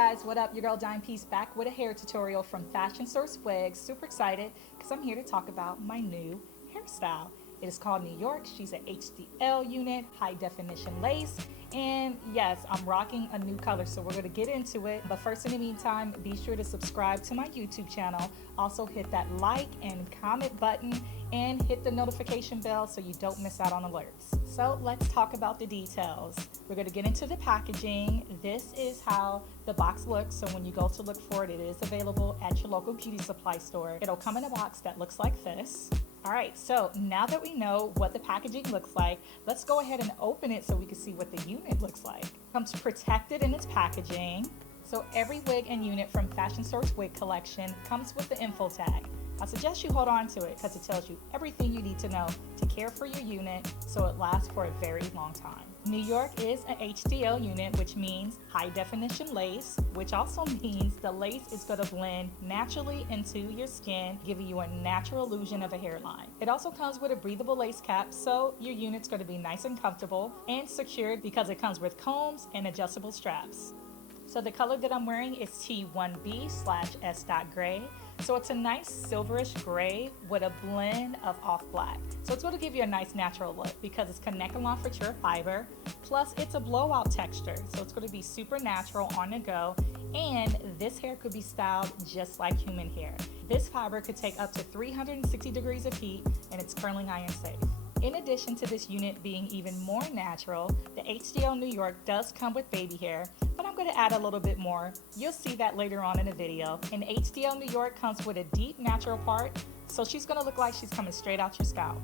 guys, what up? Your girl Dimepiece back with a hair tutorial from Fashion Source Wigs. Super excited because I'm here to talk about my new hairstyle. It is called New York. She's an HDL unit, high definition lace. And yes, I'm rocking a new color, so we're going to get into it. But first, in the meantime, be sure to subscribe to my YouTube channel. Also hit that like and comment button and hit the notification bell so you don't miss out on alerts. So let's talk about the details. We're going to get into the packaging. This is how the box looks. So when you go to look for it, it is available at your local beauty supply store. It'll come in a box that looks like this. All right, so now that we know what the packaging looks like, let's go ahead and open it so we can see what the unit looks like. Comes protected in its packaging. So every wig and unit from Fashion Source Wig Collection comes with the info tag. I suggest you hold on to it because it tells you everything you need to know to care for your unit so it lasts for a very long time. New York is an HDL unit, which means high definition lace, which also means the lace is going to blend naturally into your skin, giving you a natural illusion of a hairline. It also comes with a breathable lace cap, so your unit's going to be nice and comfortable and secured because it comes with combs and adjustable straps. So the color that I'm wearing is T1B/S.Gray. So it's a nice silverish gray with a blend of off black. So it's going to give you a nice natural look because it's Connect-A-Long Futura fiber. Plus it's a blowout texture. So it's going to be super natural on the go. And this hair could be styled just like human hair. This fiber could take up to 360 degrees of heat and it's curling iron safe. In addition to this unit being even more natural, the HDL New York does come with baby hair, but I'm going to add a little bit more. You'll see that later on in the video. And HDL New York comes with a deep natural part, so she's going to look like she's coming straight out your scalp.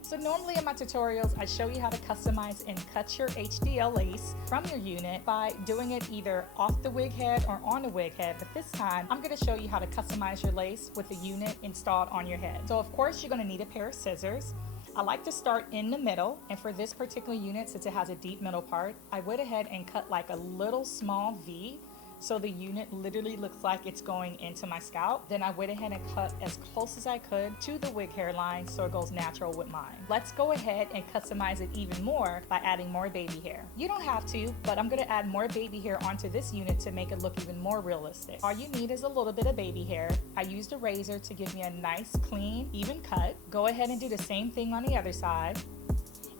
So normally in my tutorials, I show you how to customize and cut your HDL lace from your unit by doing it either off the wig head or on the wig head. But this time, I'm going to show you how to customize your lace with the unit installed on your head. So of course, you're going to need a pair of scissors. I like to start in the middle, and for this particular unit, since it has a deep middle part, I went ahead and cut like a little small V. So the unit literally looks like it's going into my scalp. Then I went ahead and cut as close as I could to the wig hairline so it goes natural with mine. Let's go ahead and customize it even more by adding more baby hair. You don't have to, but I'm gonna add more baby hair onto this unit to make it look even more realistic. All you need is a little bit of baby hair. I used a razor to give me a nice, clean, even cut. Go ahead and do the same thing on the other side.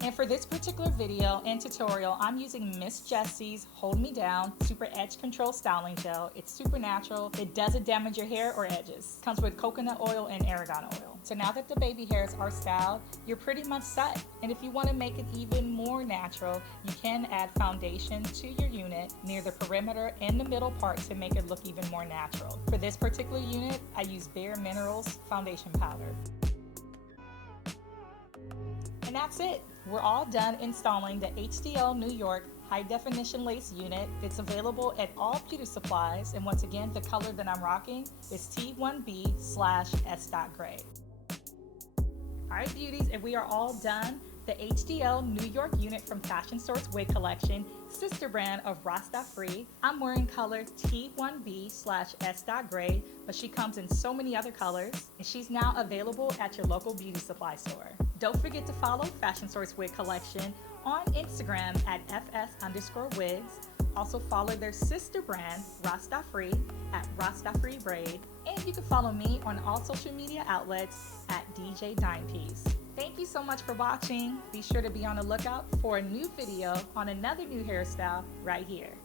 And for this particular video and tutorial, I'm using Miss Jessie's Hold Me Down Super Edge Control Styling Gel. It's super natural. It doesn't damage your hair or edges. Comes with coconut oil and argan oil. So now that the baby hairs are styled, you're pretty much set. And if you want to make it even more natural, you can add foundation to your unit near the perimeter and the middle part to make it look even more natural. For this particular unit, I use Bare Minerals foundation powder. And that's it. We're all done installing the HDL New York high definition lace unit. It's available at all beauty supplies. And once again, the color that I'm rocking is T1B/S.Gray. All right, beauties, and we are all done. The HDL New York unit from Fashion Source Wig Collection, sister brand of RastAfri. I'm wearing color T1B/S.Gray, but she comes in so many other colors, and she's now available at your local beauty supply store. Don't forget to follow Fashion Source Wig Collection on Instagram at @FS_wigs. Also follow their sister brand, RastAfri, at RastAfri Braid. And you can follow me on all social media outlets at DJ Dimepiece. Thank you so much for watching. Be sure to be on the lookout for a new video on another new hairstyle right here.